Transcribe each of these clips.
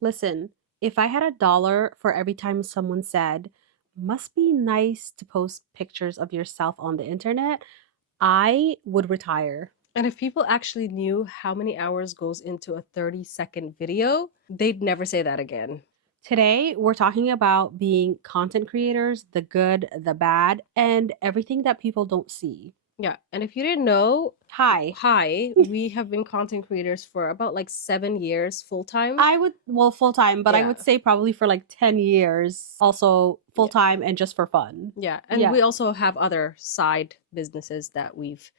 Listen, if I had $1 for every time someone said, must be nice to post pictures of yourself on the internet, I would retire. And if people actually knew how many hours goes into a 30-second video, they'd never say that again. Today, we're talking about being content creators, the good, the bad, and everything that people don't see. Yeah, and if you didn't know, Hi. we have been content creators for about like 7 years full time. Full time, but I would Yeah. say probably for like 10 years, also full Yeah. time and just for fun. Yeah, and Yeah. we also have other side businesses that we've,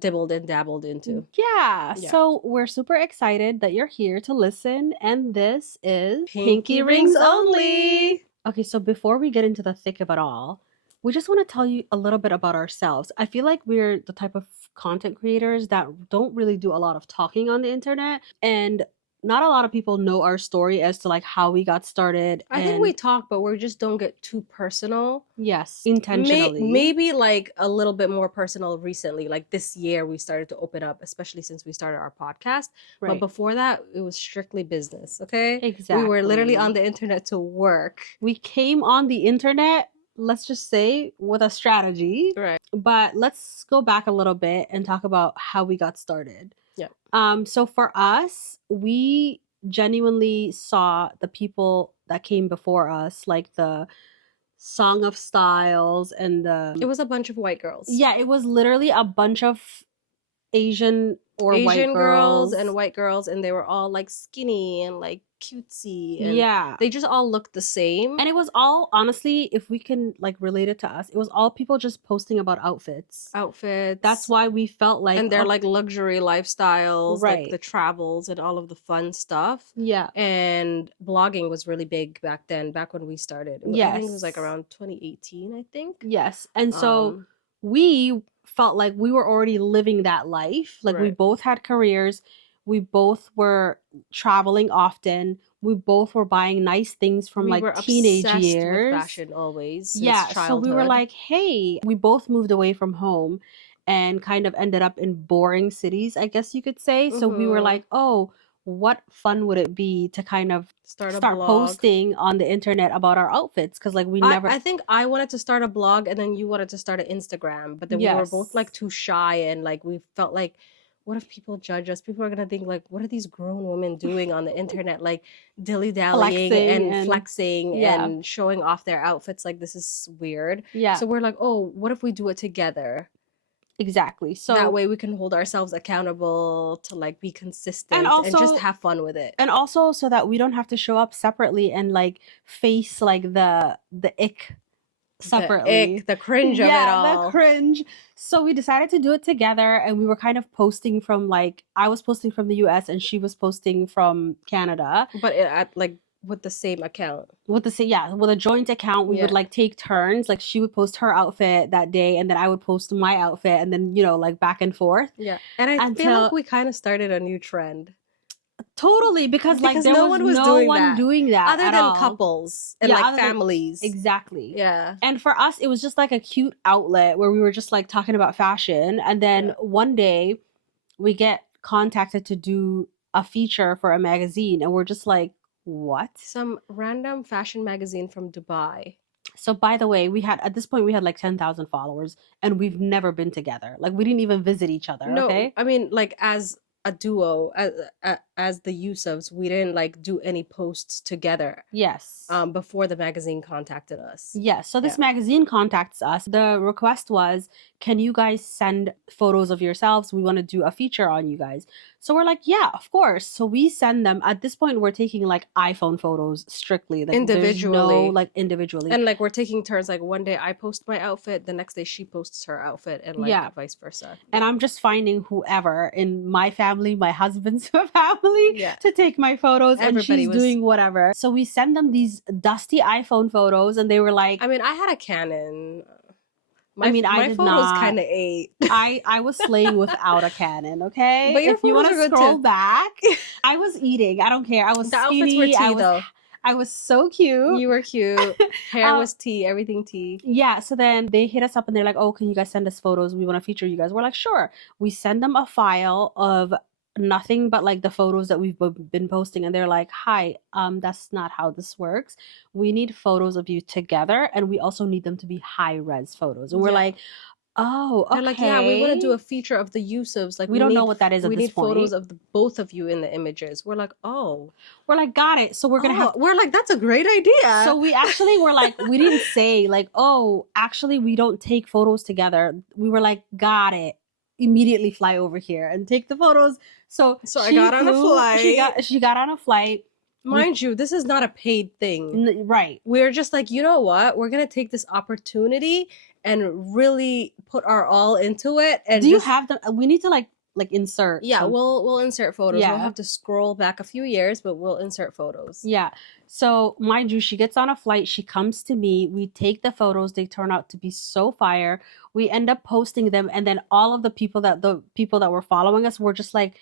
dibbled and dabbled into. Yeah. Yeah. So we're super excited that you're here to listen. And this is Pinky Rings Only. Okay, so before we get into the thick of it all, we just want to tell you a little bit about ourselves. I feel like we're the type of content creators that don't really do a lot of talking on the internet. And not a lot of people know our story as to like how we got started. I think we talk, but we just don't get too personal. Yes, intentionally. Maybe like a little bit more personal recently. Like this year, we started to open up, especially since we started our podcast. But Right. before that, it was strictly business. Okay, Exactly. We were literally on the internet to work. We came on the internet, let's just say, with a strategy. Right. But let's go back a little bit and talk about how we got started. Yeah. So for us, we genuinely saw the people that came before us, like the Song of Styles and It was a bunch of white girls. Yeah, it was literally a bunch of Asian white girls and white girls, and they were all like skinny and like cutesy, and yeah, they just all looked the same. and it was all, honestly, if we can like relate it to us, it was all people just posting about outfits. That's why we felt like, and they're like luxury lifestyles, Right. like the travels and all of the fun stuff. Yeah. And blogging was really big back then, back when we started. I think it was like Yes. around 2018, I think. Yes. And so we felt like we were already living that life. Like we Right. both had careers. We both were traveling often. We both were buying nice things from we like were teenage obsessed years. with fashion always. Since Yeah. So we were childhood. like, hey, we both moved away from home and kind of ended up in boring cities, I guess you could say. So we were Mhm. like, oh, what fun would it be to kind of start start posting on the internet about our outfits? Because like we never. I think I wanted to start a blog, and then you wanted to start an Instagram, but then we were both like Yes. too shy, and like we felt like, what if people judge us? People are gonna think like, what are these grown women doing on the internet, like dilly-dallying Flexing and flexing yeah. and showing off their outfits? Like, this is weird. Yeah. So we're like, oh, what if we do it together? Exactly. So that way we can hold ourselves accountable to like be consistent And and just also- have fun with it. and also so that we don't have to show up separately and like face like the ick separately. The cringe of it all. The cringe. So we decided to do it together, and we were kind of posting from like, I was posting from the US and she was posting from Canada. But like with the same account. With a joint account, we would Yeah. like take turns. Like she would post her outfit that day, and then I would post my outfit, and then like back and forth. Yeah. And I feel like we kind of started a new trend. Totally, because like there no was one was no one doing that other at than all. couples and Yeah, like other than- families. Exactly. Yeah. And for us, it was just like a cute outlet where we were just like talking about fashion. And then Yeah. one day we get contacted to do a feature for a magazine, and we're just like, what? Some random fashion magazine from Dubai. So by the way, at this point we had like 10,000 followers, and we've never been together. Like we didn't even visit each other. No, Okay. I mean like as a duo, as the Yusufs, we didn't like do any posts together. Yes. Before the magazine contacted us. Yes. So this magazine contacts us. The request was, can you guys send photos of yourselves? We want to do a feature on you guys. So we're like, yeah, of course. So we send them. At this point, we're taking like iPhone photos strictly. Like, Individually. there's no like individually. And like we're taking turns. Like one day I post my outfit, the next day she posts her outfit, and like vice versa. And I'm just finding whoever in my family, my husband's family, to take my photos, and she's doing whatever. So we send them these dusty iPhone photos, and they were like, I mean, I had a Canon. I my did photos not. kind of ate. I was slaying without a Canon, okay? But your if you want photos to are good scroll too. back, I was eating. I don't care. I was The skinny. outfits were tea though. I was so cute. You were cute. Hair was tea. Everything tea. Yeah. So then they hit us up and they're like, "Oh, can you guys send us photos? We want to feature you guys." We're like, "Sure." We send them a file of nothing but like the photos that we've been posting, and they're like, hi, that's not how this works. We need photos of you together, and we also need them to be high res photos. And we're Yeah. like, oh, They're like, yeah, we want to do okay. a feature of the Yusufs. Like, We don't know what that is at we this need photos point. of the both of you in the images. We're like, oh, We're like, got it. So we're gonna have we're like, that's a great idea. so we actually were like, we didn't say like, oh, actually we don't take photos together. We were like, got it. Immediately fly over here and take the photos. So I got on a flight. She got on a flight. Mind you, this is not a paid thing. Right. We're just like, you know what? We're gonna take this opportunity and really put our all into it. And do you have them? We need to like insert. Yeah, we'll insert photos. Yeah. We'll have to scroll back a few years, but we'll insert photos. Yeah. So mind you, she gets on a flight. She comes to me. We take the photos. They turn out to be so fire. We end up posting them, and then all of the people that were following us were just like,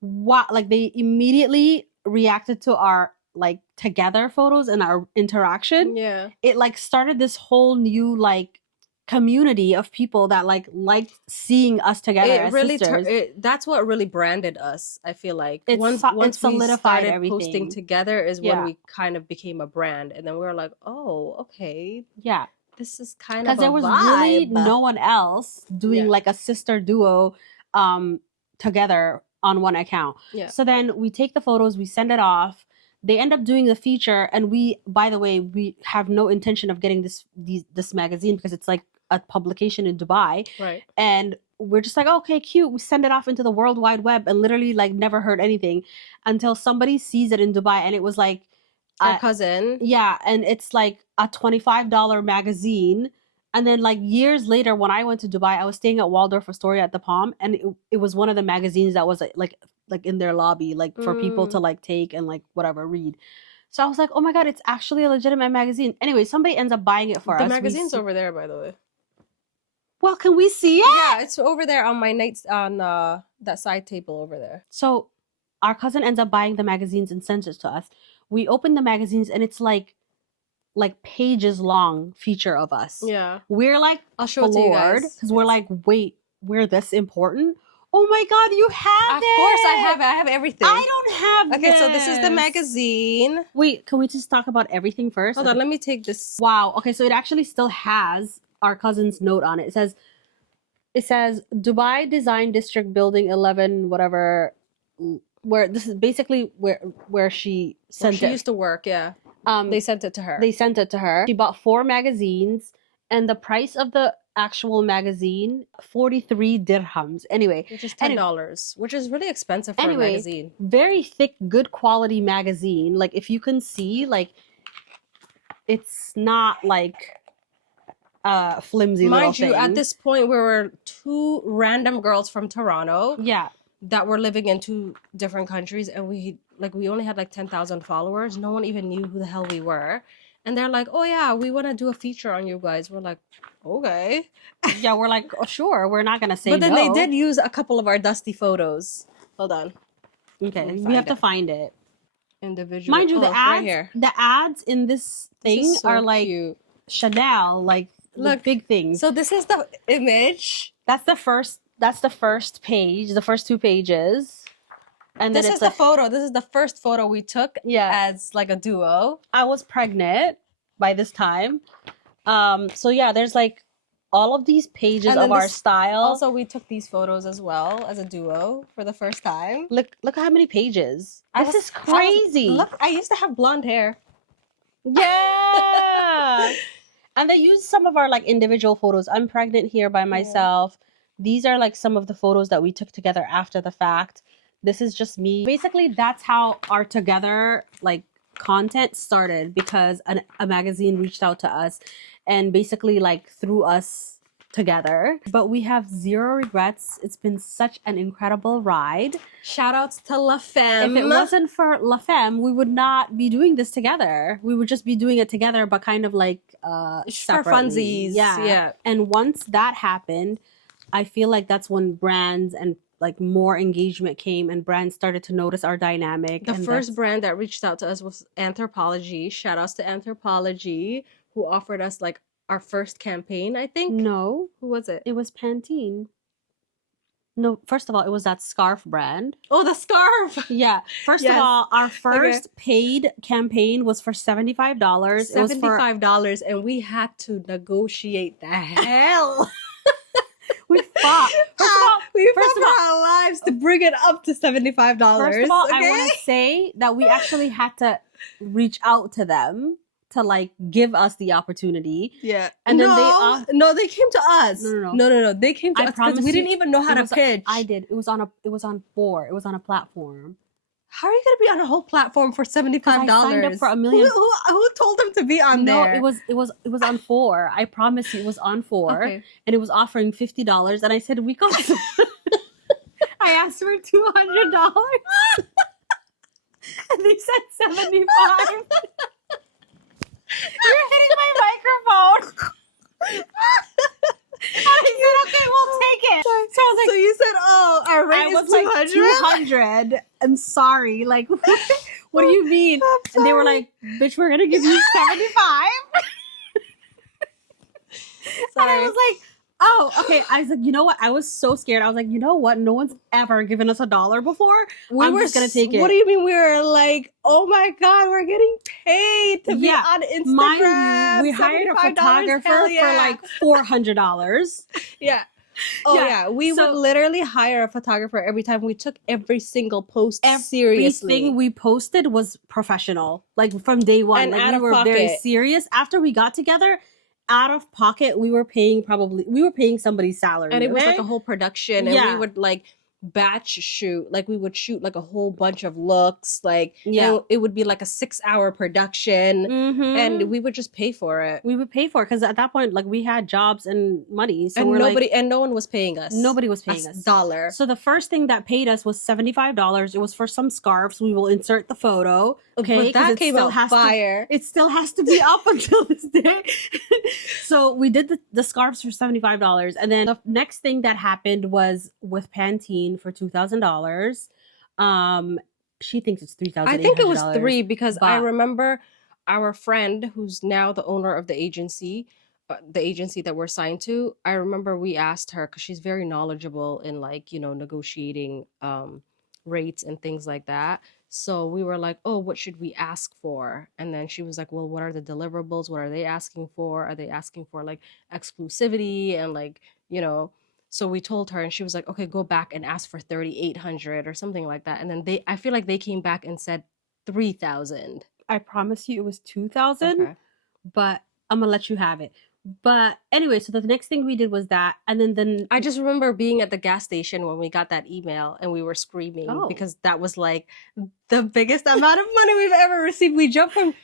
what? Like they immediately reacted to our like together photos and our interaction. Yeah. It like started this whole new like community of people that like liked seeing us together as sisters. That's what really branded us. I feel like Once we solidified started everything. posting together is when Yeah. we kind of became a brand, and then we were like, oh, okay, Yeah. this is kind of Because there was vibe. really no one else doing Yeah. like a sister duo together on one account. Yeah. So then we take the photos, we send it off. They end up doing the feature, and we, by the way, we have no intention of getting this magazine because it's like a publication in Dubai. Right. And we're just like, okay, cute. We send it off into the World Wide Web and literally like never heard anything until somebody sees it in Dubai, and it was like Our cousin. yeah, and it's like a $25 magazine. And then like years later, when I went to Dubai, I was staying at Waldorf Astoria at the Palm, and it was one of the magazines that was like in their lobby, like for people to like take and like whatever read. So I was like, oh my god, it's actually a legitimate magazine. Anyway, somebody ends up buying it for us. The magazine's over there, by the way. Well, can we see it? Yeah, it's over there on my that side table over there. So our cousin ends up buying the magazines and sends it to us. We open the magazines, and it's like pages long feature of us. Yeah. We're like, I'll show it to you guys. because we're like, wait, we're this important? Oh my god, you have Of it! course I have it. I have everything. I don't have Okay, so this is the magazine. Wait, can we just talk about everything first? Hold on, let me take this. Wow. Okay, so it actually still has our cousin's note on it. It says Dubai Design District Building 11, whatever. Where this is basically where she sent it. She used to work, yeah. They sent it to her. They sent it to her. She bought 4 magazines, and the price of the actual magazine, 43 dirhams. Anyway, which is $10, which is really expensive for a magazine. Very thick, good quality magazine. Like if you can see, like it's not like flimsy little thing. Mind you, at this point, we were 2 random girls from Toronto. Yeah. That were living in 2 different countries, and we only had like 10,000 followers. No one even knew who the hell we were. And they're like, oh yeah, we want to do a feature on you guys. We're like, okay. Yeah, we're like, oh, sure, we're not going to say no. But then they did use a couple of our dusty photos. Hold on. Okay, we have to find it. Individual. Mind you, the ads in this thing are like cute. Chanel, like look, big things. So this is the image. That's the first page, the first 2 pages. And this is the photo. This is the first photo we took as like a duo. I was pregnant by this time. So yeah, there's like all of these pages of our style. Also, we took these photos as well as a duo for the first time. Look how many pages. This is crazy. Look, I used to have blonde hair. Yeah. And they used some of our like individual photos. I'm pregnant here by myself. These are like some of the photos that we took together after the fact. This is just me. Basically, that's how our together like content started, because a magazine reached out to us and basically like threw us together. But we have 0 regrets. It's been such an incredible ride. Shout outs to La Femme. If it wasn't for La Femme, we would not be doing this together. We would just be doing it together, but kind of like for funsies. Yeah. And once that happened, I feel like that's when brands and like more engagement came, and brands started to notice our dynamic. The first brand that reached out to us was Anthropology. Shout outs to Anthropology, who offered us like our first campaign, I think. No. Who was it? It was Pantene. No, first of all, it was that scarf brand. Oh, the scarf. Yeah. First of Yes. all, our Okay. first paid campaign was for $75. It was for $75, and we had to negotiate the hell. we fought. First of all, we first fought of for all, our lives to bring it up to $75. first of all, I okay? want to say that we actually had to reach out to them to like give us the opportunity. Yeah. And then they came to us. No. They came to I us because promise we didn't you, even know how it to was- pitch. I did. It was on a platform. How are you gonna be on a whole platform for $75? I signed up for 1 million. Who told them to be on No, there? it was on 4. I promise you, it was on 4, Okay. and it was offering $50. And I said we got. I asked for $200, and they said 75. You're hitting my microphone. And I said, okay, we'll take it. So I was like, So you said, oh, our rate I is was like 200? 200. I'm sorry. Like, what do you mean? And they were like, bitch, we're gonna give you 75. And I was like, oh, okay. I was like, you know what? I was so scared. I was like, you know what? No one's ever given us $1 before. I'm just gonna take it. What do you mean we were like, oh my God, we're getting paid to be on Instagram? Mind you, we hired a photographer for like $400. Yeah. Oh yeah, we would literally hire a photographer every time. We took every single post seriously. Everything we posted was professional, like from day one. And like out we of were pocket. very serious. After we got together, out of pocket, we were paying somebody's salary, and it was okay? like a whole production, and we would like batch shoot, like we would shoot like a whole bunch of looks, like and it would be like a 6-hour production, and we would just pay for it. We would pay for it because at that point, like we had jobs and money, so and no one was paying us. Nobody was paying us $1. So the first thing that paid us was $75. It was for some scarves. We will insert the photo. Okay, but that came out fire. It still has to be up until this day. So we did the scarves for $75, and then the next thing that happened was with Pantene for $2,000. She thinks it's $3,000. I think it was 3 because I remember our friend who's now the owner of the agency that we're signed to. I remember we asked her because she's very knowledgeable in like negotiating rates and things like that. So we were like, oh, what should we ask for? And then she was like, well, what are the deliverables? What are they asking for? Are they asking for like exclusivity and like, so we told her and she was like, okay, go back and ask for 3,800 or something like that. And then I feel like they came back and said 3,000. I promise you it was 2,000, Okay. but I'm gonna let you have it. But anyway, so the next thing we did was that, and then I just remember being at the gas station when we got that email and we were screaming because that was like the biggest amount of money we've ever received. We jumped from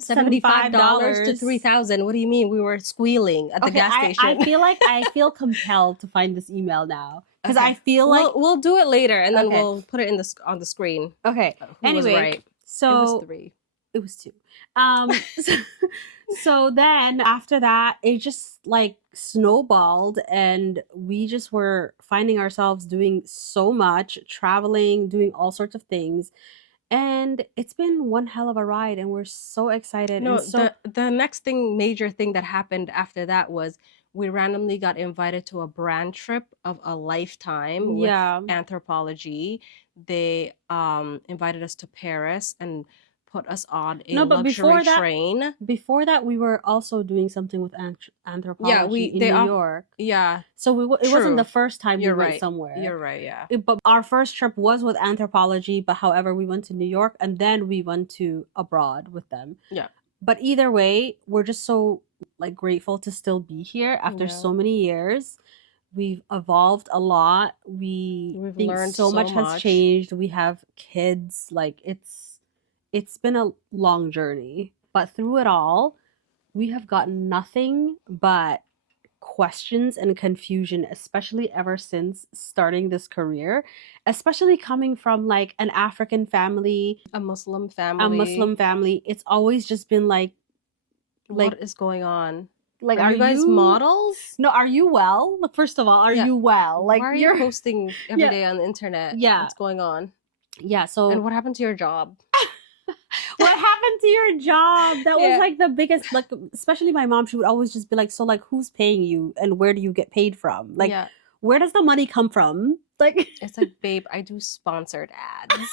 $75 to 3,000. What do you mean? We were squealing at the gas station. I feel compelled to find this email now because I feel like we'll do it later and then we'll put it on the screen. Okay. Anyway, right. So it was 3. It was 2. So then after that, it just like snowballed, and we just were finding ourselves doing so much, traveling, doing all sorts of things. And it's been one hell of a ride, and we're so excited. No, and so the next major thing that happened after that was we randomly got invited to a brand trip of a lifetime with Anthropology. They invited us to Paris and put us on a luxury train. Before that, we were also doing something with Anthropology in New York. Yeah. So it wasn't the first time we went somewhere. You're right, yeah. But our first trip was with Anthropology, but however, we went to New York and then we went to abroad with them. Yeah. But either way, we're just so like grateful to still be here after so many years. We've evolved a lot. We've learned so much has changed. We have kids. Like it's been a long journey, but through it all, we have gotten nothing but questions and confusion, especially ever since starting this career, especially coming from like an African family, a Muslim family. It's always just been like what is going on? Like, are you guys models? No, are you well? Look, first of all, are you well? Like, why are you posting every day on the internet? Yeah. What's going on? Yeah, so... And what happened to your job? What happened to your job? That was like the biggest, like, especially my mom, she would always just be like, so like, who's paying you and where do you get paid from? Like, where does the money come from? Like, It's like, babe, I do sponsored ads.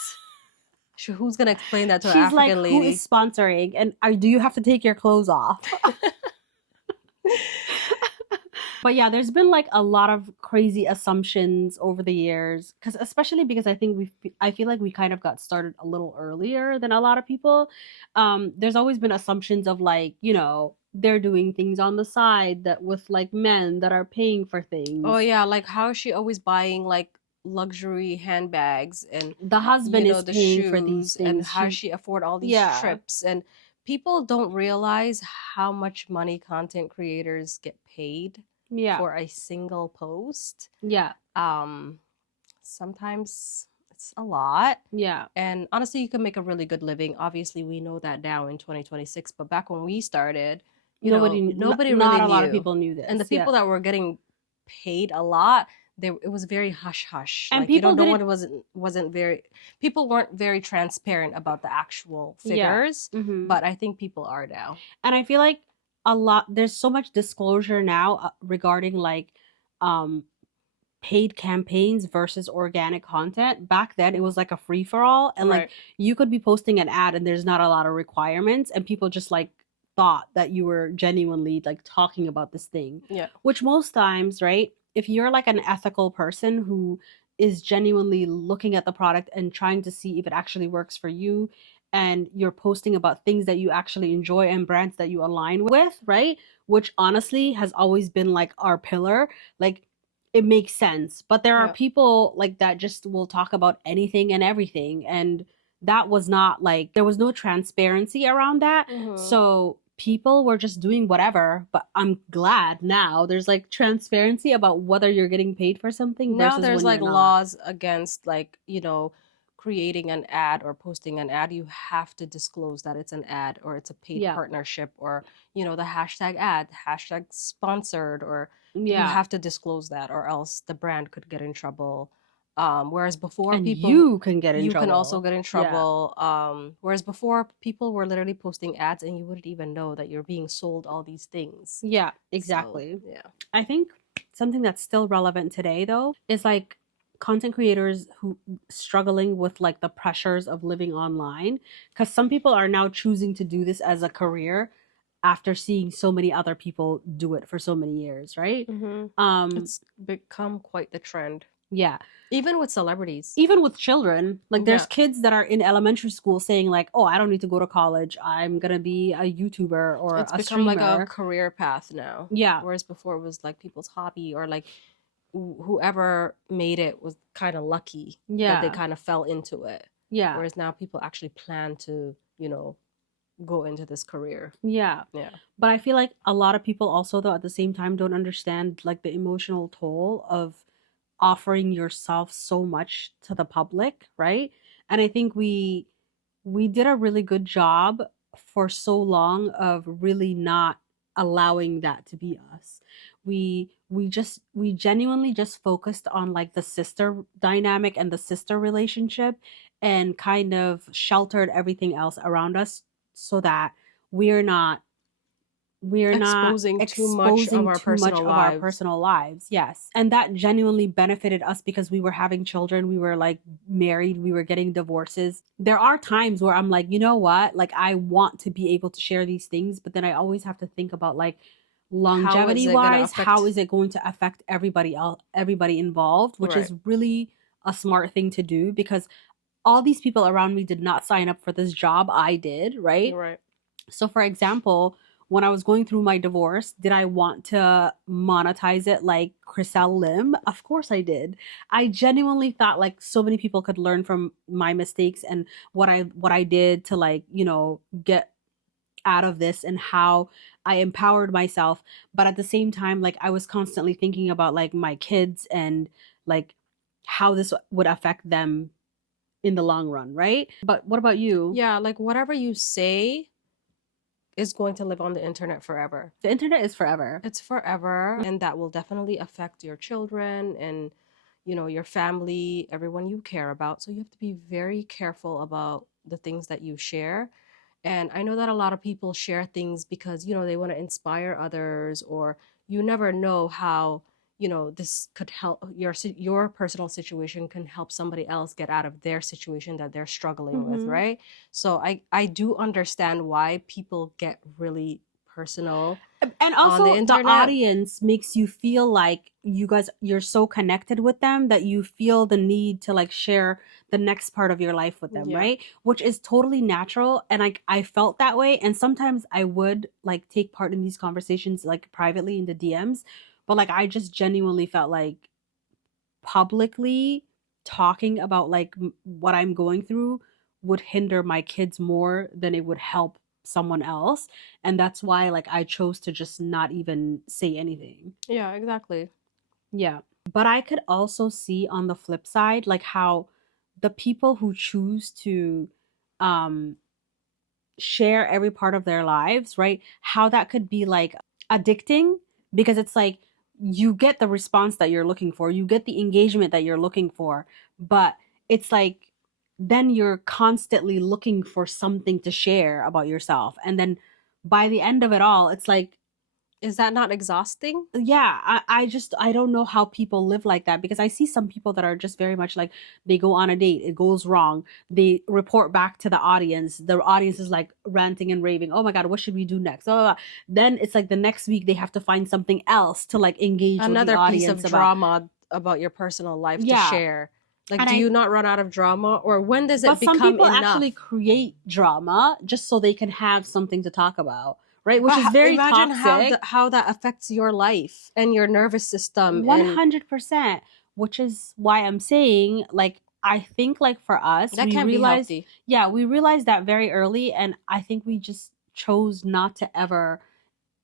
Who's gonna explain that to an she's like, African who is lady? sponsoring? And do you have to take your clothes off? But yeah, there's been like a lot of crazy assumptions over the years, because especially because I feel like we kind of got started a little earlier than a lot of people. There's always been assumptions of like, they're doing things on the side that with like men that are paying for Oh things. yeah, like how is she always buying like luxury handbags and The husband is the paying for these shoes, and things. how does she afford all these Yeah, trips? And people don't realize how much money content creators get paid yeah, for a single post. yeah, Um, Sometimes it's a lot. yeah. And honestly, you can make a really good living. Obviously, we know that now in 2026, but back when we started, nobody Not really a lot of knew. people knew And the this. Yeah, people that were getting paid a lot, it was very hush hush. and Like, people no didn't. one wasn't very people weren't very transparent about the actual Yeah. figures, Hmm. but I think people are now. And I feel like there's so much disclosure now regarding like um paid campaigns versus organic content. Back then it Mhm. was like a free for all, and like Right. you could be posting an ad and there's not a lot of requirements, and people just like thought that you were genuinely like talking about this thing, Yeah. which most times, right, if you're like an ethical person who is genuinely looking at the product and trying to see if it actually works for you, and you're posting about things that you actually enjoy and brands that you align with, right, which honestly has always been like our pillar, like it makes sense. But there are Yeah. people like that just will talk about anything and everything, and that was not like, there was no transparency around that. Hmm. So people were just doing whatever. But I'm glad now there's like transparency about whether you're getting paid for something Now versus there's when like you're not. laws against like, creating an ad or posting an ad. You have to disclose that it's an ad or it's a paid Yeah, partnership, or the hashtag ad, hashtag sponsored, or you yeah. have to disclose that, or else the brand could get in trouble. Whereas before, And people you can get in you can also trouble. get in Yeah, trouble. Whereas before, people were literally posting ads and you wouldn't even know that you're being sold all these things. yeah, So exactly. yeah. I think something that's still relevant today though is like content creators who struggling with like the pressures of living online, because some people are now choosing to do this as a career after seeing so many other people do it for so many years, right? Mm-hmm. um It's become quite the trend. yeah, Even with celebrities. even with children, like there's Yeah. kids that are in elementary school saying like, oh, I don't need to go to college, I'm gonna be a YouTuber or It's a become like a streamer. career path now. Yeah, Whereas before it was like people's hobby, or like whoever made it was kind of lucky that they yeah, kind of fell into it. yeah, Whereas now people actually plan to, go into this career. yeah. Yeah. But I feel like a lot of people also though at the same time don't understand like the emotional toll of offering yourself so much to the public, right? And I think we did a really good job for so long of really not allowing that to be us. We genuinely just focused on like the sister dynamic and the sister relationship, and kind of sheltered everything else around us so that we're not we're not Exposing too much of exposing our too much personal of our lives. personal lives. Yes. And that genuinely benefited us because we were having children, we were like married, we were getting divorces. There are times where I'm like, you know what? Like I want to be able to share these things, but then I always have to think about like How is longevity it gonna wise, how affect? is it going to affect everybody else, everybody involved, which Right. is really a smart thing to do because all these people around me did not sign up for this job. I did, right? Right. So, for example, when I was going through my divorce, did I want to monetize it like Chriselle Lim? Of course I did. I genuinely thought like so many people could learn from my mistakes and what I did to like, get out of this and how I empowered myself. But at the same time, like I was constantly thinking about like my kids and like how this would affect them in the long run, right? But what about you? Yeah, like whatever you say is going to live on the internet forever. The internet is forever. It's forever, and that will definitely affect your children and your family, everyone you care about. So you have to be very careful about the things that you share. And I know that a lot of people share things because they want to inspire others, or you never know how this could help your personal situation can help somebody else get out of their situation that they're struggling with, Mm-hmm. right? So I do understand why people get really personal And on the also the internet. audience makes you feel like you're so connected with them that you feel the need to like share the next part of your life with them, Yeah. right? Which is totally natural, and like I felt that way, and sometimes I would like take part in these conversations like privately in the DMs, but like I just genuinely felt like publicly talking about like what I'm going through would hinder my kids more than it would help someone else. And that's why like I chose to just not even say anything. Yeah, exactly. Yeah. But I could also see on the flip side like how the people who choose to um share every part of their lives, right? How that could be like addicting, because it's like you get the response that you're looking for, you get the engagement that you're looking for, but it's like then you're constantly looking for something to share about yourself. And then by the end of it all, it's like, Is that not exhausting? yeah, I don't know how people live like that, because I see some people that are just very much like they go on a date, it goes wrong, they report back to the audience is like ranting and raving, oh my god, what should we do next, oh, then it's like the next week they have to find something else to like engage with the Another piece of audience about. drama about your personal life to Yeah. share. Like, And do I you not run out of drama, or when does but it some become people enough? actually create drama just so they can have something to talk about, right? Which But is very imagine toxic. how that affects your life and your nervous system. And 100%, which is why I'm saying like I think like for us that we can't be realized, healthy. yeah, we realized that very early, and I think we just chose not to ever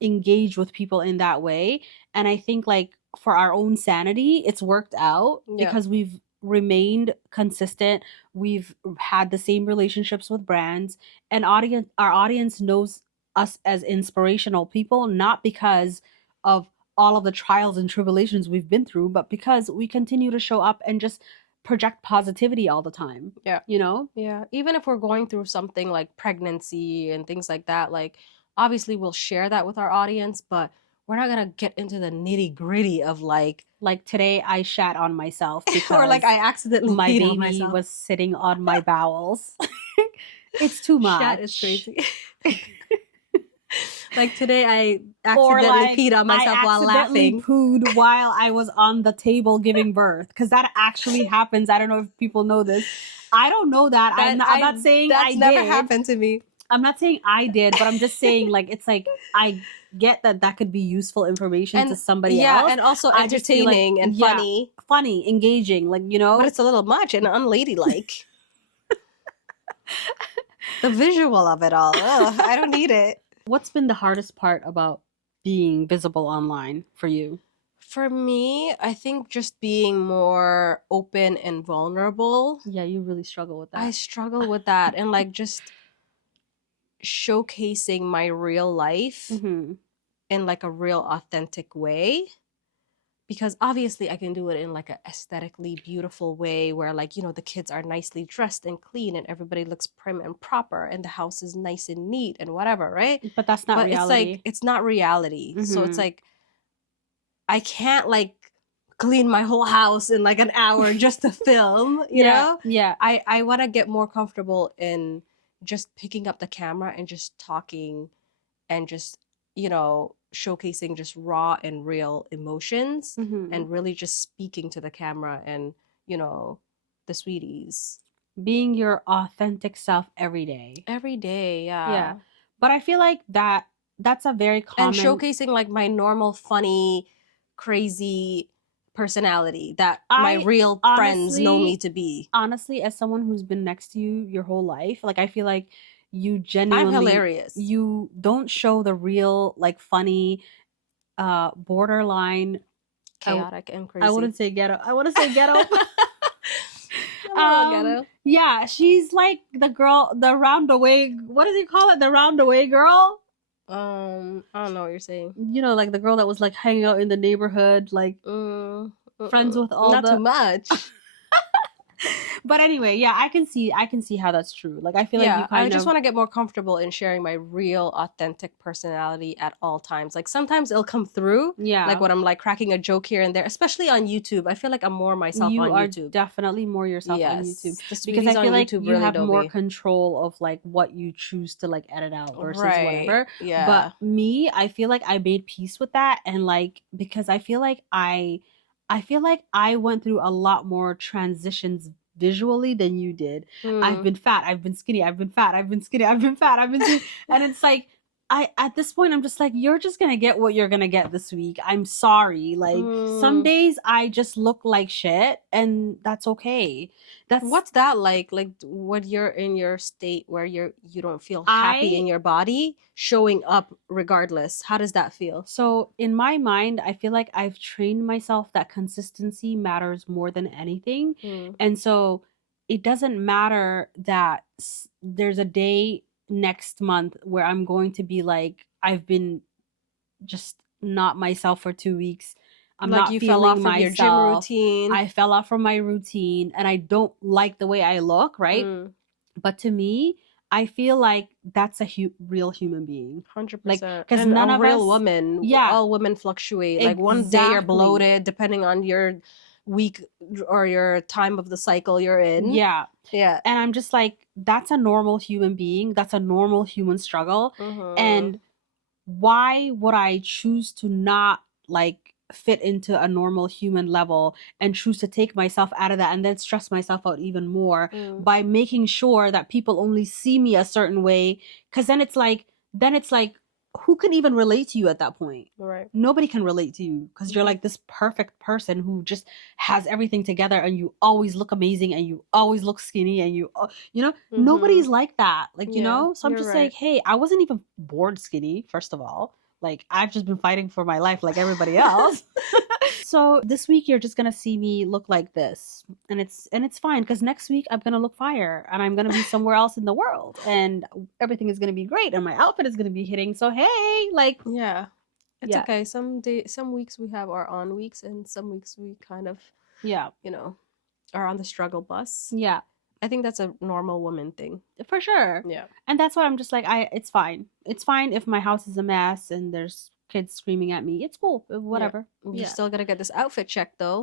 engage with people in that way. And I think like for our own sanity it's worked out Yeah. because we've remained consistent, we've had the same relationships with brands, and our audience knows us as inspirational people, not because of all of the trials and tribulations we've been through, but because we continue to show up and just project positivity all the time. Yeah. You know? Yeah. Even if we're going through something like pregnancy and things like that, like obviously we'll share that with our audience, but we're not gonna get into the nitty gritty of like today I shat on myself because or like I accidentally my peed on baby myself. was sitting on my bowels. It's too much. Shat is crazy. Like today I Or accidentally like peed on myself I while accidentally laughing. pooed while I was on the table giving birth, because that actually happens. I don't know if people know this. I don't know that. I'm not saying that's I never did. happened to me. I'm not saying I did, but I'm just saying like it's like I get that could be useful information to somebody else. And also I just feel like, entertaining and yeah, funny, engaging, like, you know. but it's a little much and unladylike. The visual of it all, ugh, I don't need it. What's been the hardest part about being visible online for you? For me, I think just being more open and vulnerable. Yeah, you really struggle with that. I struggle with that, and like just showcasing my real life Mm-hmm. in like a real authentic way, because obviously I can do it in like an aesthetically beautiful way where like the kids are nicely dressed and clean and everybody looks prim and proper and the house is nice and neat and whatever, right? But that's not But reality. it's like it's not reality. So it's Mm-hmm. like I can't like clean my whole house in like an hour just to film, you know? Yeah. I want to get more comfortable in just picking up the camera and just talking and just, showcasing just raw and real emotions Mm-hmm. and really just speaking to the camera and, the sweeties. Being your authentic self every day. Every day, Yeah. But I feel like that's a very common. And showcasing like my normal, funny, crazy personality that my real friends know me to be. Honestly, as someone who's been next to you your whole life, like I feel like you genuinely, I'm hilarious. You don't show the real like funny, borderline chaotic and crazy. I wouldn't say ghetto. I want to say ghetto. Ghetto. Yeah, she's like the girl, the roundaway. What do you call it? The roundaway girl. I don't know what you're saying. You know, like the girl that was like hanging out in the neighborhood, like friends with all not too much. But anyway, yeah, I can see how that's true. Like I feel like you I kind just of want to get more comfortable in sharing my real authentic personality at all times. Like sometimes it'll come through, like yeah. when I'm like cracking a joke here and there, especially on YouTube. I feel like I'm more myself You on are YouTube. definitely more yourself on YouTube Yes, the because sweeties I on feel like YouTube you really have know more me. control of like what you choose to like edit out versus Right. whatever. But Yeah. me, I feel like I made peace with that and like because I feel like I went through a lot more transitions visually than you did. I've Mm. been fat, I've been skinny, I've been fat, I've been skinny, I've been fat, I've been skinny. And it's like I at this point I'm just like you're just going to get what you're going to get this week. I'm sorry. Like some Mm. days I just look like shit and that's okay. That's What's that like? Like when you're in your state where you don't feel happy in I your body, showing up regardless. How does that feel? so in my mind I feel like I've trained myself that consistency matters more than anything. Mm. And so it doesn't matter that there's a day next month where I'm going to be like I've been just not myself for 2 weeks. I'm Like not you fell off feeling from your gym myself. routine. I fell off from my routine and I don't like the way I look, right? Mm. But to me, I feel like that's a real human being. Like, 100%. because And a none of real us, woman, yeah, all women fluctuate. Like one day you're exactly. bloated, depending on your week or your time of the cycle you're in. Yeah. Yeah. And I'm just like, that's a normal human being. That's a normal human struggle. Mm-hmm. And why would I choose to not like fit into a normal human level and choose to take myself out of that and then stress myself out even more Mm. by making sure that people only see me a certain way? Because then it's like who can even relate to you at that point? Right. Nobody can relate to you because you're like this perfect person who just has everything together and you always look amazing and you always look skinny and Mm-hmm. nobody's like that, like, Yeah, so I'm you're just like, right. hey, I wasn't even born skinny, first of all. Like I've just been fighting for my life like everybody else. So this week you're just gonna see me look like this, and it's fine because next week I'm gonna look fire and I'm gonna be somewhere else in the world and everything is gonna be great and my outfit is gonna be hitting. So hey, like, Yeah. It's yeah, okay. Some weeks we have our on weeks, and some weeks we kind of, yeah, you know, are on the struggle bus. yeah, I think that's a normal woman thing. for sure. Yeah. And that's why I'm just like, it's fine. It's fine if my house is a mess and there's kids screaming at me. It's cool. Yeah. Whatever. You Yeah. still gotta get this outfit checked though.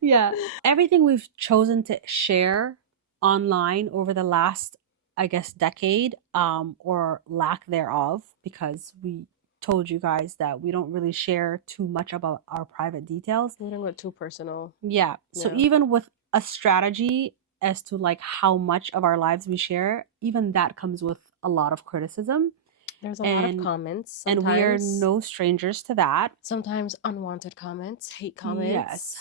Yeah. Everything we've chosen to share online over the last, I guess, decade, or lack thereof, because we told you guys that we don't really share too much about our private details. We don't go too personal. Yeah. So Yeah. even with a strategy as to like how much of our lives we share, even that comes with a lot of criticism. There's a lot of And comments and we are sometimes. no strangers to that. Sometimes unwanted comments, hate comments. Yes.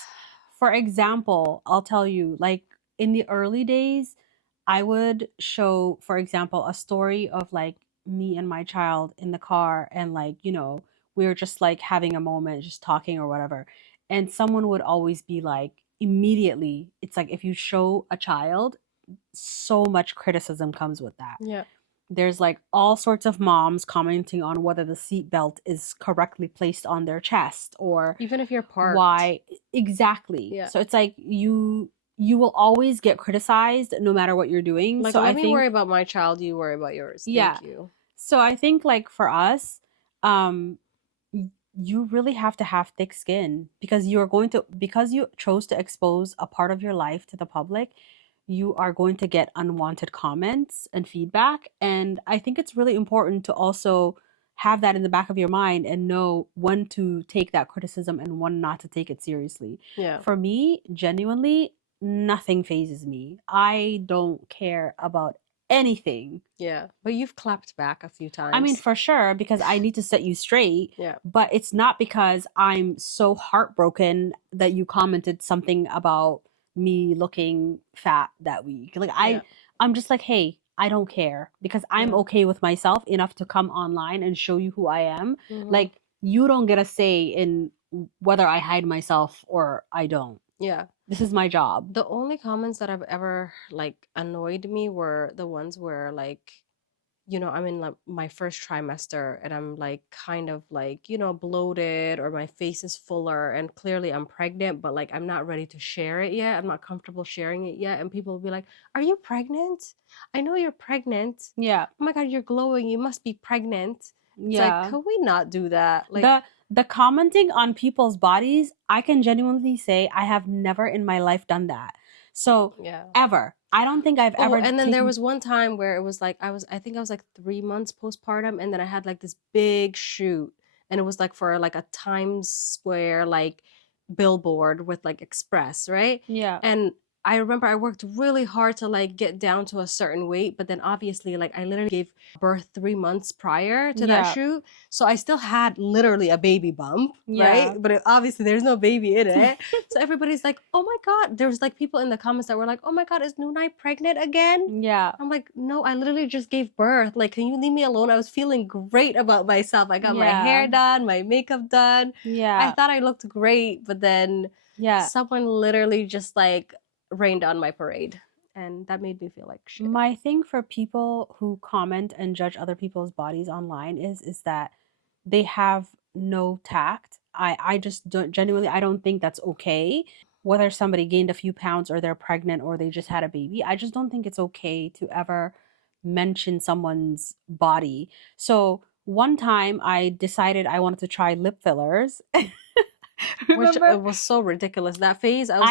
For example, I'll tell you, like in the early days, I would show, for example, a story of like me and my child in the car, and like, we were just like having a moment, just talking or whatever. And someone would always be like, immediately, it's like if you show a child, so much criticism comes with that. Yeah. There's like all sorts of moms commenting on whether the seatbelt is correctly placed on their chest or Even if you're parked. why exactly. Yeah. So it's like you will always get criticized no matter what you're doing. Like, So let I me worry think, about my child, you worry about yours. yeah. Thank you. So I think like for us, um you really have to have thick skin because because you chose to expose a part of your life to the public, you are going to get unwanted comments and feedback. And I think it's really important to also have that in the back of your mind and know when to take that criticism and when not to take it seriously. Yeah. For me, genuinely, nothing phases me. I don't care about anything. Yeah. But you've clapped back a few times. I mean, for sure, because I need to set you straight. Yeah. But it's not because I'm so heartbroken that you commented something about me looking fat that week. Like I'm just like, hey, I don't care because I'm okay with myself enough to come online and show you who I am. Mhm. Like you don't get a say in whether I hide myself or I don't. Yeah. This is my job. The only comments that have ever like annoyed me were the ones where like I'm in like my first trimester and I'm like kind of like, bloated, or my face is fuller, and clearly I'm pregnant, but like I'm not ready to share it yet. I'm not comfortable sharing it yet. And people will be like, "Are you pregnant? I know you're pregnant. Yeah. Oh my God, you're glowing. You must be pregnant." It's like, Yeah. could we not do that? Like, The commenting on people's bodies, I can genuinely say I have never in my life done that. So yeah. ever. I don't think I've Oh, ever and then there taken. was one time where it was like I think I was like 3 months postpartum, and then I had like this big shoot, and it was like for like a Times Square like billboard with like Express, right? Yeah. And I remember I worked really hard to like get down to a certain weight, but then obviously like I literally gave birth 3 months prior to that Yeah. shoot, so I still had literally a baby bump, right? Yeah. But obviously there's no baby in it. So everybody's like, "Oh my God." There's like people in the comments that were like, "Oh my God, is Nunai pregnant again?" Yeah. I'm like, "No, I literally just gave birth. Like, can you leave me alone?" I was feeling great about myself. I got my Yeah. hair done, my makeup done. I Yeah. thought I looked great, but then Yeah. someone literally just like rained on my parade. And that made me feel like shit. My thing for people who comment and judge other people's bodies online is that they have no tact. I just don't, genuinely, I don't think that's okay. Whether somebody gained a few pounds or they're pregnant or they just had a baby, I just don't think it's okay to ever mention someone's body. So one time I decided I wanted to try lip fillers. Which Remember? it was so ridiculous. That phase, I was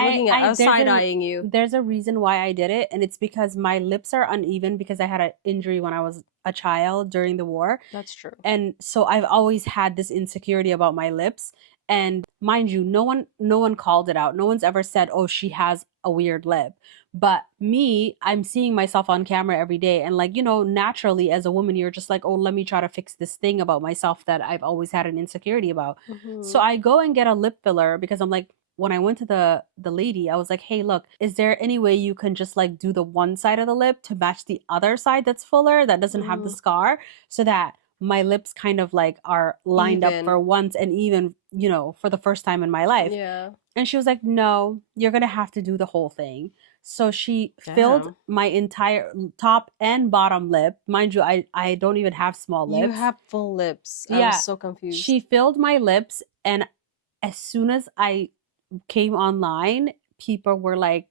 There's side a eyeing you. there's a reason why I did it, and it's because my lips are uneven because I had an injury when I was a child during the war. That's true. And so I've always had this insecurity about my lips. And mind you, no one called it out. No one's ever said, "Oh, she has a weird lip." But me, I'm seeing myself on camera every day, and like, naturally as a woman, you're just like, "Oh, let me try to fix this thing about myself that I've always had an insecurity about." So Mm-hmm. I go and get a lip filler because I'm like, when I went to the lady, I was like, "Hey, look, is there any way you can just like do the one side of the lip to match the other side that's fuller that doesn't have the Mm-hmm. scar so that my lips kind of like are lined up for Even. once and even, for the first time in my life?" Yeah. And she was like, "No, you're going to have to do the whole thing." So she filled Damn. my entire top and bottom lip. Mind you, I don't even have small You lips. have full lips. I was Yeah. so confused. She filled my lips, and as soon as I came online, people were like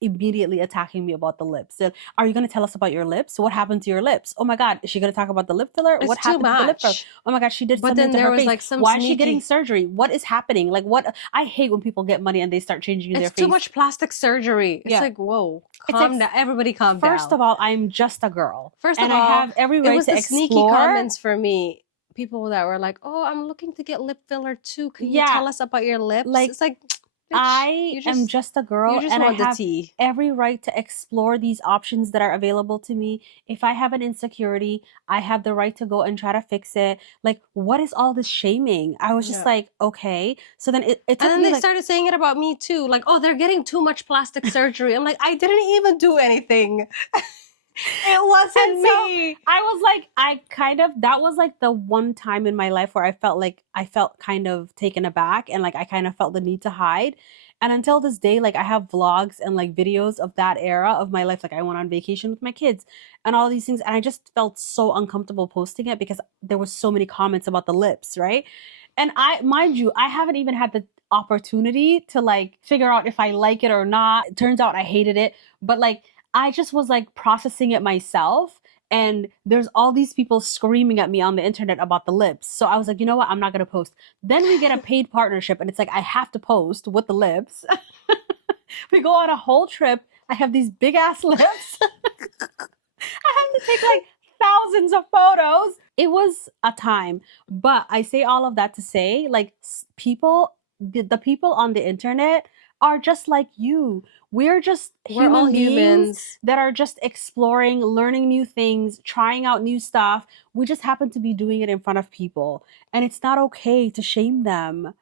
immediately attacking me about the lips. Said, "Are you going to tell us about your lips? What happened to your lips? Oh my God, is she going to talk about the lip filler? It's What too happened to the lip filler? much. Oh my God, she did But something then to there her was face. like some Why is she getting sneaky. surgery? What is happening? Like, what? I hate when people get money and they start changing their It's too face. much plastic surgery. It's Yeah. like, whoa, It's like, calm down. Everybody calm first down. of all, I'm just a girl. First of And I all, have every it right was to the sneaky explore. comments for me. People that were like, "Oh, I'm looking to get lip filler too. Can you Yeah. tell us about your lips?" Like, It's like, bitch, I am just a you girl just and I want the have tea. every right to explore these options that are available to me. If I have an insecurity, I have the right to go and try to fix it. Like, what is all this shaming? I was just Yeah. like, okay. So then it And took then me they like, started saying it about me too. Like, "Oh, they're getting too much plastic surgery." I'm like, I didn't even do anything. It wasn't and so me. I was like, that was like the one time in my life where I felt kind of taken aback and like I kind of felt the need to hide. And until this day, like I have vlogs and like videos of that era of my life. Like I went on vacation with my kids and all these things. And I just felt so uncomfortable posting it because there was so many comments about the lips, right? And mind you, I haven't even had the opportunity to like figure out if I like it or not. It turns out I hated it. But like I just was like processing it myself. And there's all these people screaming at me on the internet about the lips. So I was like, you know what? I'm not going to post. Then we get a paid partnership and it's like, I have to post with the lips. We go on a whole trip. I have these big ass lips. I have to take like thousands of photos. It was a time. But I say all of that to say, like, the people on the internet are just like you. We're just We're all human beings humans. that are just exploring, learning new things, trying out new stuff. We just happen to be doing it in front of people. And it's not okay to shame them.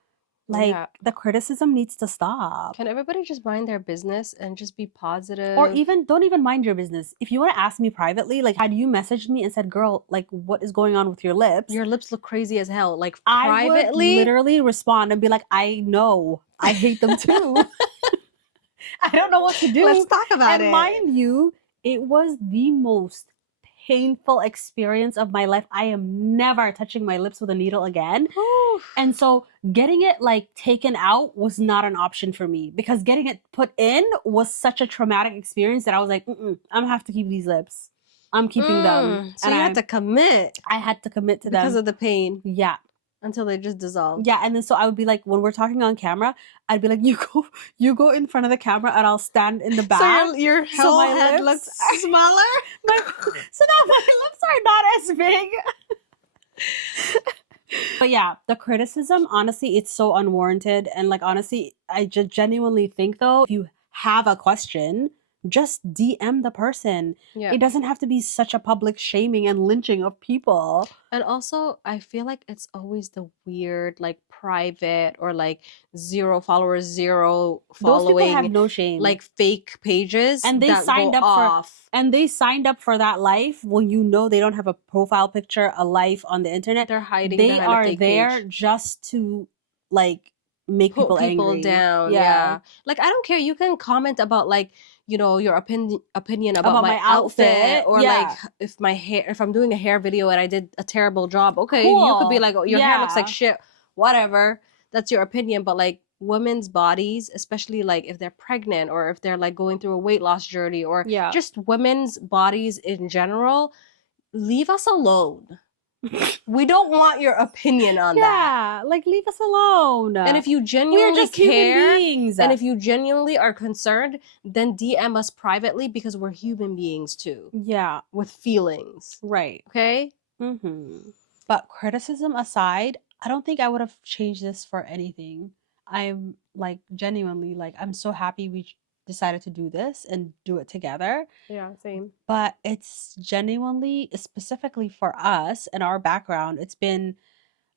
Like, Yeah. the criticism needs to stop. Can everybody just mind their business and just be Or positive? even don't even mind your business. If you want to ask me privately, like had you messaged me and said, "Girl, like what is going on with your lips?" Your lips look crazy as hell. Like I would privately, literally respond and be like, "I know. I hate them too. I don't know what to do." let's talk about And it. mind you, it was the most painful experience of my life. I am never touching my lips with a needle again. And so getting it like taken out was not an option for me, because getting it put in was such a traumatic experience that I was like, I'm gonna have to keep these lips. I'm keeping them. So you had to commit. I had to commit to them. Because of the pain. Yeah. Until they just dissolved. Yeah, and then so I would be like, when we're talking on camera, I'd be like, you go in front of the camera and I'll stand in the back. So your whole head looks smaller? So now my lips are not as big. But yeah, the criticism, honestly, it's so unwarranted. And like, honestly, I just genuinely think though, if you have a question, just DM the person. Yeah. It doesn't have to be such a public shaming and lynching of people. And also, I feel like it's always the weird, like private or like 0 followers, 0 following. Those people have no shame. Like fake pages, and they signed up for that life when you know they don't have a profile picture, a life on the internet. They're hiding. They are there just to like make people angry. Down. Yeah. Like I don't care. You can comment about like, you know, your opinion about my outfit or like if I'm doing a hair video and I did a terrible job, okay, cool. You could be like, oh, your hair looks like shit, whatever. That's your opinion. But like women's bodies, especially like if they're pregnant or if they're like going through a weight loss journey or just women's bodies in general, leave us alone. We don't want your opinion on that. Yeah, like leave us alone. And if you genuinely care, and if you genuinely are concerned, then DM us privately because we're human beings too. Yeah, with feelings. Right. Okay? But criticism aside, I don't think I would have changed this for anything. I'm like genuinely like I'm so happy we decided to do this and do it together. Yeah, same. But it's genuinely, specifically for us and our background, it's been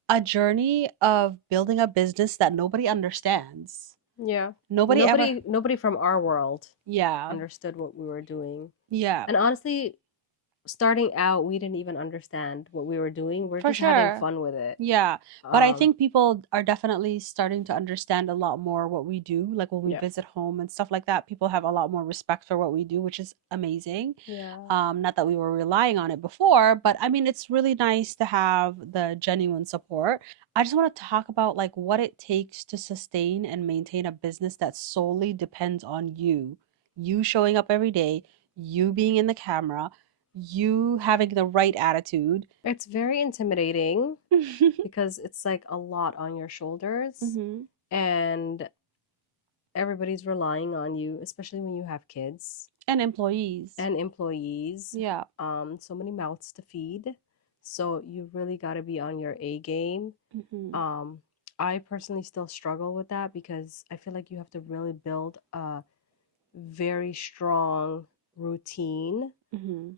a journey of building a business that nobody understands. Yeah. Nobody from our world understood what we were doing. Yeah. And honestly, starting out, we didn't even understand what we were doing. We're just having fun with it. Yeah. But I think people are definitely starting to understand a lot more what we do. Like when we visit home and stuff like that, people have a lot more respect for what we do, which is amazing. Yeah. Not that we were relying on it before, but I mean, it's really nice to have the genuine support. I just want to talk about like what it takes to sustain and maintain a business that solely depends on you. You showing up every day, you being in the camera, you having the right attitude. It's very intimidating because it's like a lot on your shoulders and everybody's relying on you, especially when you have kids and employees. Yeah. So many mouths to feed. So you really got to be on your A game. I personally still struggle with that because I feel like you have to really build a very strong routine,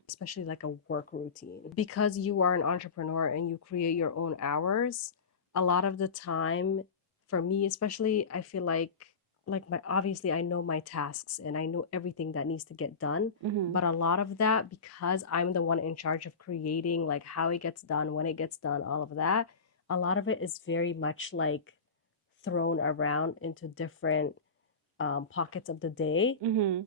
especially like a work routine, because you are an entrepreneur and you create your own hours. A lot of the time, for me especially, I feel like my obviously I know my tasks and I know everything that needs to get done, but a lot of that, because I'm the one in charge of creating like how it gets done, when it gets done, all of that, a lot of it is very much like thrown around into different pockets of the day.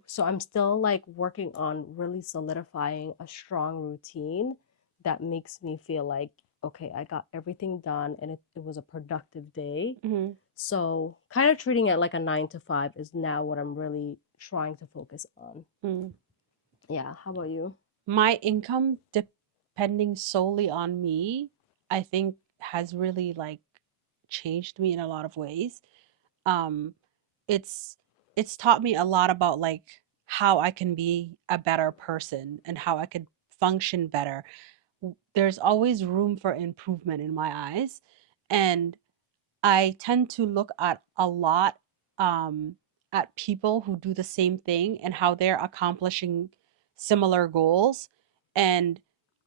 So I'm still like working on really solidifying a strong routine that makes me feel like, okay, I got everything done and it was a productive day. So kind of treating it like a 9 to 5 is now what I'm really trying to focus on. Yeah. How about you? My income depending solely on me, I think has really like changed me in a lot of ways. It's taught me a lot about like how I can be a better person and how I could function better. There's always room for improvement in my eyes, and I tend to look at a lot at people who do the same thing and how they're accomplishing similar goals. And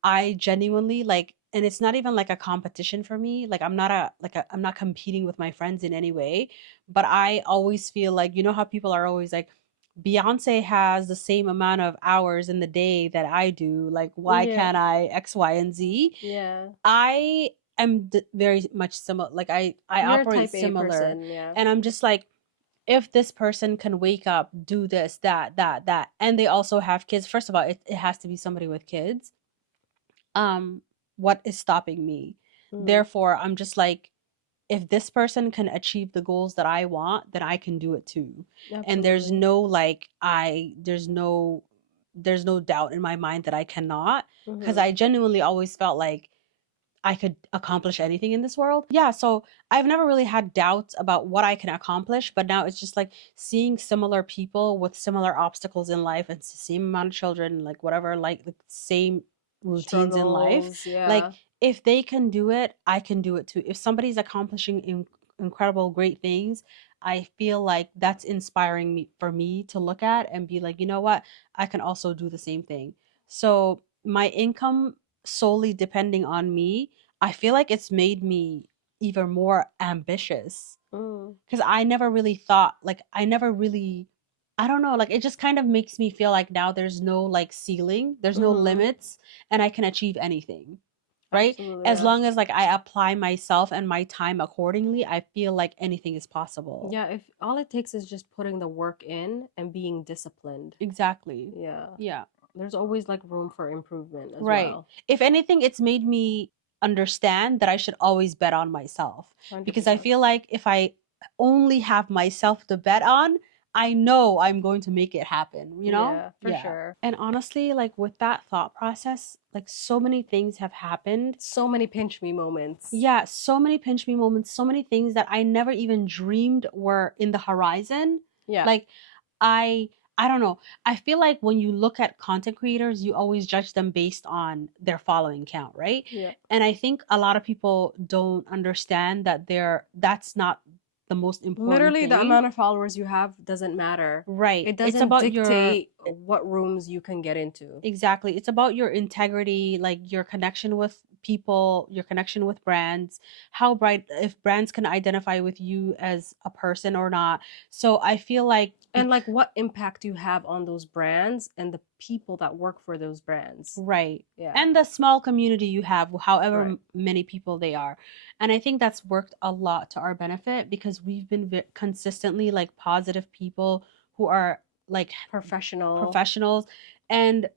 I genuinely like, and it's not even like a competition for me. Like I'm not competing with my friends in any way, but I always feel like, you know how people are always like, Beyonce has the same amount of hours in the day that I do. Like, why can't I X, Y, and Z? Yeah. I am very much similar. Like I operate similar, person, and I'm just like, if this person can wake up, do this, that, and they also have kids. First of all, it has to be somebody with kids. what is stopping me? Therefore, I'm just like, if this person can achieve the goals that I want, then I can do it too. And there's Absolutely. no like there's no doubt in my mind that I cannot, because I genuinely always felt like I could accomplish anything in this world. Yeah, so I've never really had doubts about what I can accomplish, but now it's just like seeing similar people with similar obstacles in life and the same amount of children, like whatever, like the same routines in life. Struggles, Like yeah. if they can do it, I can do it too. If somebody's accomplishing incredible, great things, I feel like that's inspiring me for me to look at and be like, you know what, I can also do the same thing. So my income solely depending on me, I feel like it's made me even more ambitious, Mm. because I never really thought, like, I never really, I don't know, like, it just kind of makes me feel like now there's no like ceiling, there's no limits, and I can achieve anything, right? Absolutely, As yeah. long as like I apply myself and my time accordingly, I feel like anything is possible. Yeah, if all it takes is just putting the work in and being disciplined. Exactly. Yeah. Yeah. There's always like room for improvement as Right. well. If anything, it's made me understand that I should always bet on myself, because I 100%. feel like if I only have myself to bet on, I know I'm going to make it happen, you know? Yeah, for Yeah. sure. And honestly, like with that thought process, like so many things have happened. So many pinch me moments. Yeah, so many pinch me moments, so many things that I never even dreamed were in the horizon. Yeah. Like I don't know. I feel like when you look at content creators, you always judge them based on their following count, right? Yeah. And I think a lot of people don't understand that that's not the most important Literally, the thing. amount of followers you have doesn't matter. Right. It It's doesn't about dictate what rooms you can get into. exactly. It's about your integrity, like your connection with people, your connection with brands, how bright, if brands can identify with you as a person or not. So I feel like And like what impact you have on those brands and the people that work for those brands. right. Yeah. And the small community you have, however Right. many people they are. And I think that's worked a lot to our benefit, because we've been consistently like positive people who are like professionals, and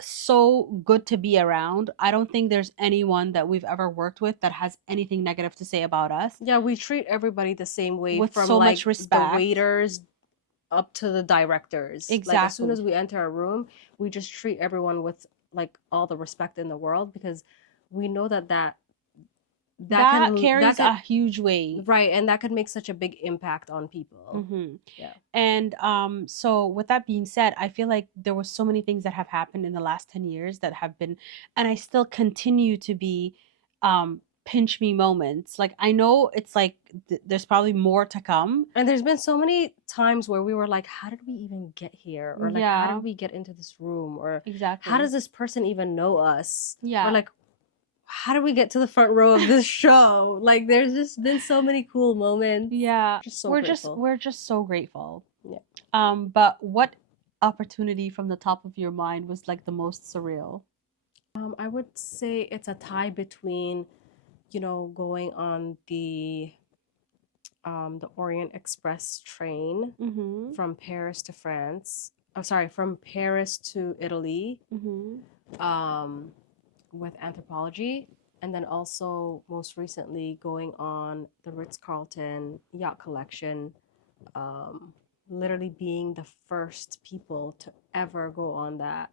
so good to be around. I don't think there's anyone that we've ever worked with that has anything negative to say about us. Yeah, we treat everybody the same way, With from so like much the respect. waiters up to the directors. Like as soon Exactly. as we enter a room, we just treat everyone with like all the respect in the world, because we know that carries a huge weight. right, and that could make such a big impact on people. Yeah. And so with that being said, I feel like there was so many things that have happened in the last 10 years that have been, and I still continue to be, pinch me moments. Like I know it's like there's probably more to come. And there's been so many times where we were like, how did we even get here? Or like, how did we get into this room? Or exactly, how does this person even know us? Yeah. Or like, how did we get to the front row of this show? Like there's just been so many cool moments. Yeah. Just so we're grateful. we're just so grateful. Yeah. But what opportunity from the top of your mind was like the most surreal? I would say it's a tie between, you know, going on the Orient Express train from Paris to France. Oh, sorry, from Paris to Italy. With anthropology, and then also most recently going on the Ritz-Carlton yacht collection, literally being the first people to ever go on that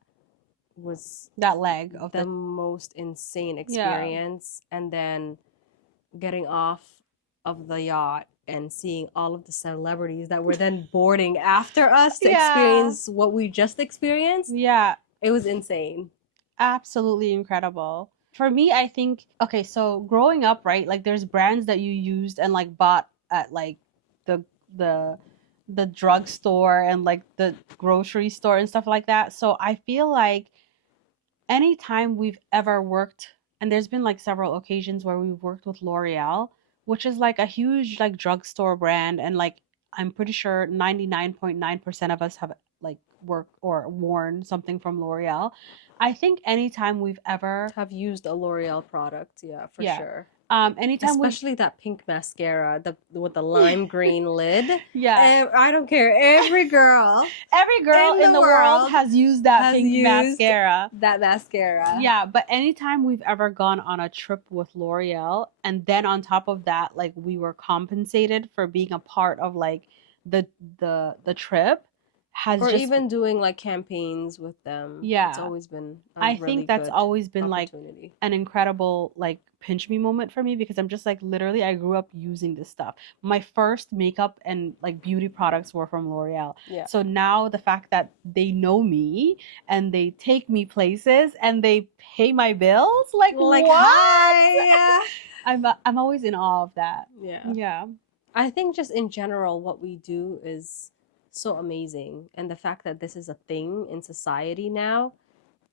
was that leg of the most insane experience. And then getting off of the yacht and seeing all of the celebrities that were then boarding after us to experience what we just experienced. Yeah. It was insane. Absolutely incredible. For me, I think, okay, so growing up, right, like there's brands that you used and like bought at like the the the drugstore and like the grocery store and stuff like that. So I feel like anytime we've ever worked, and there's been like several occasions where we've worked with L'Oreal, which is like a huge like drugstore brand, and like I'm pretty sure 99.9% of us have like worked or worn something from L'Oreal. I think anytime we've ever have used a L'Oreal product, yeah, for sure. Anytime we Especially that pink mascara, with the lime green lid. yeah, I don't care. Every girl in the world has used that has pink used mascara. that mascara. Yeah, but anytime we've ever gone on a trip with L'Oreal, and then on top of that, like we were compensated for being a part of like the the trip, has Or just even doing like campaigns with them. It's yeah. always been a I think really that's good always been like opportunity. an incredible like pinch me moment for me, because I'm just like literally I grew up using this stuff. My first makeup and like beauty products were from L'Oreal. Yeah. So now the fact that they know me and they take me places and they pay my bills, like what? Hi. I'm always in awe of that. Yeah. Yeah. I think just in general, what we do is so amazing. And the fact that this is a thing in society now,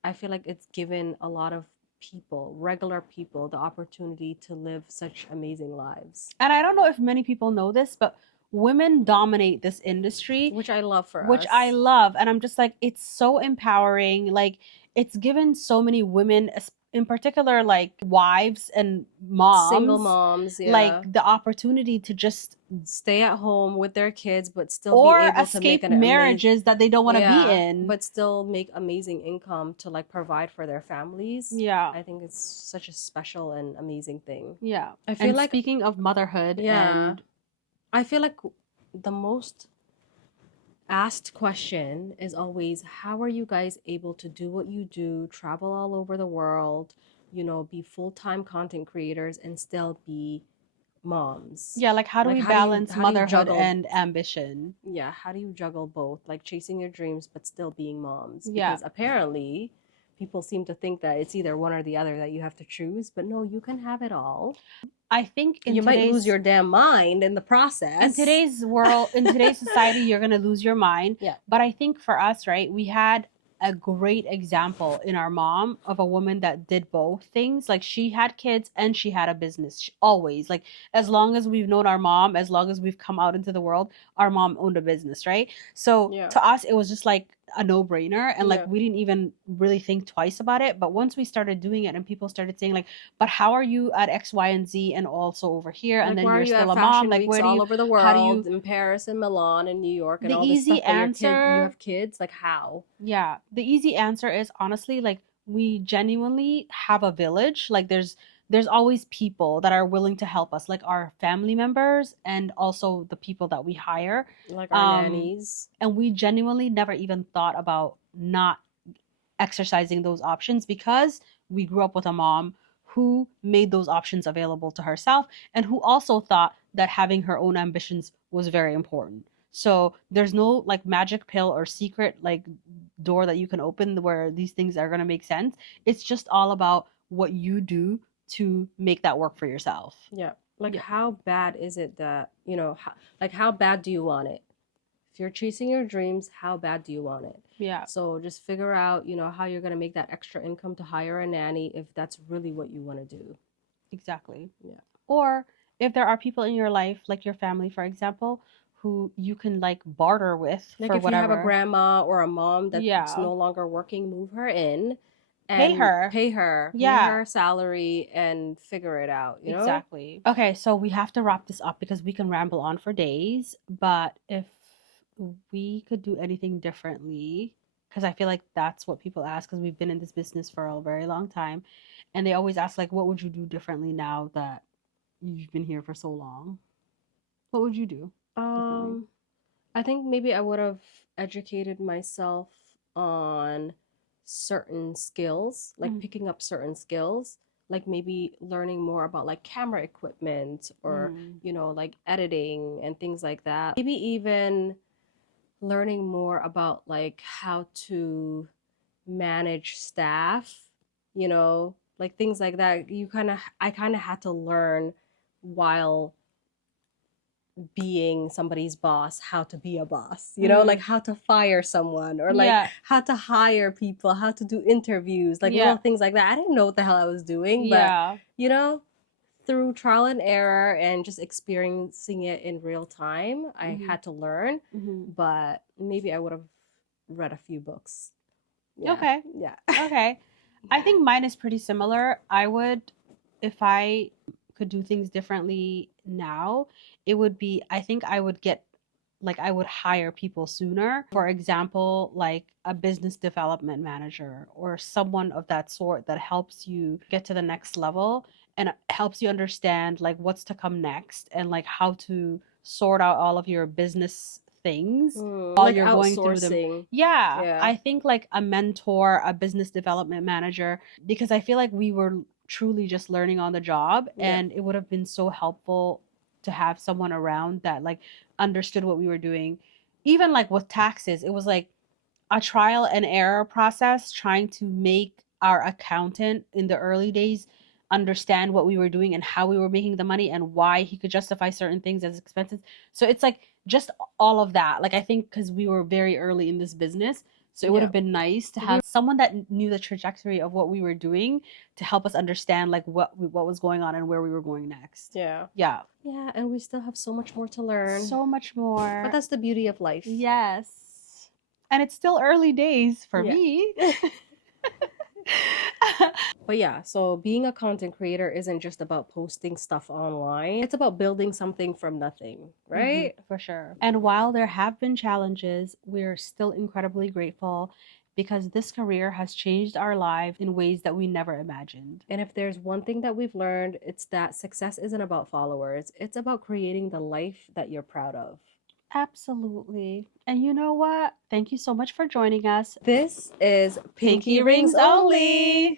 I feel like it's given a lot of people, regular people, the opportunity to live such amazing lives. And I don't know if many people know this, but women dominate this industry, which I love for which us. I love. And I'm just like, it's so empowering. Like, it's given so many women, in particular, like wives and moms, single moms, yeah, like the opportunity to just stay at home with their kids, but still or be able to escape make an marriages that they don't want to be yeah, in. but still make amazing income to like provide for their families. Yeah. I think it's such a special and amazing thing. Yeah. I feel And like speaking of motherhood, yeah, and I feel like the most asked question is always, how are you guys able to do what you do, travel all over the world, you know, be full-time content creators and still be moms? yeah, like how do we balance motherhood juggle and ambition? yeah, how do you juggle both, like chasing your dreams but still being moms? Yeah. Because apparently people seem to think that it's either one or the other, that you have to choose, but no, you can have it all. I think you might lose your damn mind in the process. In today's world, in today's society, you're going to lose your mind. Yeah. But I think for us, right, we had a great example in our mom of a woman that did both things. Like she had kids and she had a business. Always, like as long as we've known our mom, as long as we've come out into the world, our mom owned a business, right? So Yeah. to us, it was just like a no-brainer, and like Yeah. we didn't even really think twice about it. But once we started doing it and people started saying like, but how are you at X, Y, and Z and also over here, like, and then why you're are you still at a mom, fashion like weeks where do all you, over the world, how do you, in Paris and Milan and New York and the all this easy stuff, but you answer, have kids, like how? yeah, the easy answer is honestly like we genuinely have a village. Like there's always people that are willing to help us, like our family members and also the people that we hire, Like our nannies. and we genuinely never even thought about not exercising those options, because we grew up with a mom who made those options available to herself and who also thought that having her own ambitions was very important. So there's no like magic pill or secret like door that you can open where these things are going to make sense. It's just all about what you do to make that work for yourself. Yeah. Like Yeah. how bad is it that, you know, how bad do you want it? If you're chasing your dreams, how bad do you want it? Yeah. So just figure out, you know, how you're going to make that extra income to hire a nanny if that's really what you want to do. Exactly. Yeah. Or if there are people in your life, like your family, for example, who you can like barter with Like for if whatever. you have a grandma or a mom that's Yeah. no longer working, move her in and Pay her. pay her salary and figure it out, you know? Exactly. Okay, so we have to wrap this up because we can ramble on for days, but if we could do anything differently, because I feel like that's what people ask, because we've been in this business for a very long time, and they always ask like, what would you do differently now that you've been here for so long? What would you do differently? I think maybe I would have educated myself on certain skills, like picking up certain skills, like maybe learning more about like camera equipment or, you know, like editing and things like that. Maybe even learning more about like how to manage staff, you know, like things like that. I kind of had to learn while being somebody's boss, how to be a boss, you know, like how to fire someone or like how to hire people, how to do interviews, like little things like that. I didn't know what the hell I was doing, but you know, through trial and error and just experiencing it in real time, I had to learn. But maybe I would have read a few books. Okay. Yeah. Okay. I think mine is pretty similar. I would, if I could do things differently now, it would be, I think I would get, like, I would hire people sooner. For example, like a business development manager or someone of that sort that helps you get to the next level and helps you understand like what's to come next and like how to sort out all of your business things while Like you're going through them. outsourcing. Yeah, Yeah. I think like a mentor, a business development manager, because I feel like we were truly just learning on the job, Yeah. and it would have been so helpful to have someone around that like understood what we were doing. Even like with taxes, it was like a trial and error process trying to make our accountant in the early days understand what we were doing and how we were making the money and why he could justify certain things as expenses. So it's like just all of that. Like I think because we were very early in this business, so it would Yeah. have been nice to have someone that knew the trajectory of what we were doing to help us understand like what was going on and where we were going next. Yeah. Yeah. Yeah, and we still have so much more to learn. So much more. But that's the beauty of life. Yes. And it's still early days for Yeah. me. But yeah, so being a content creator isn't just about posting stuff online. It's about building something from nothing, right? For sure. And while there have been challenges, we're still incredibly grateful because this career has changed our lives in ways that we never imagined. And if there's one thing that we've learned, it's that success isn't about followers. It's about creating the life that you're proud of. Absolutely. And you know what? Thank you so much for joining us. This is Pinky Rings Only.